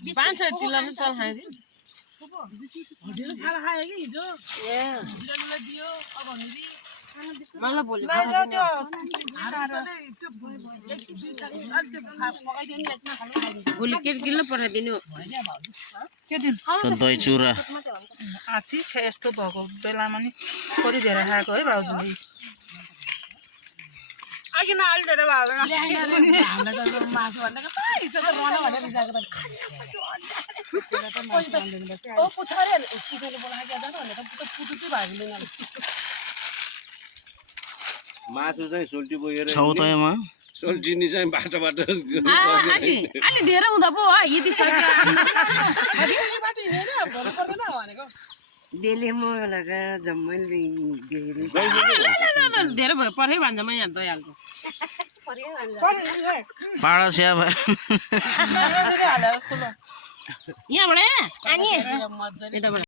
500 तिला पनि चल खाइदियो हजुरले खाना खायो कि हिजो ए हजुरले दियो अब भन्दै मलाई बोल्यो त्यो हारसले त्यो एक दुई छ अलि त्यो पकाइदियो नि यसमा खानु खाइदियो भोलि केटीले पठाइदिनु के दिन दही चुरा आछि छ यस्तो भएको बेलामा नि थोरै धेरै खाएको है भाउजूले आकिन अलि धेरै भाउजू हामीलाई त मासु भनेको त हिस्सा त मन भनेर रिसाएको त ओ पुछारे पुछारे बोलाएको जान भनेर त पुछु चाहिँ भाउजूले मासु चाहिँ सोल्टी बोकेर सौतयमा सोल्टिनी चाहिँ बाटोबाट अलि धेरै हुँदा पो है यति सक्यो डेली म लगा जम्मैले धेरै भयो परै भन्छ म यहाँ दइहाल्छु पाडा स्याब यहाँबाट अनि यताबाट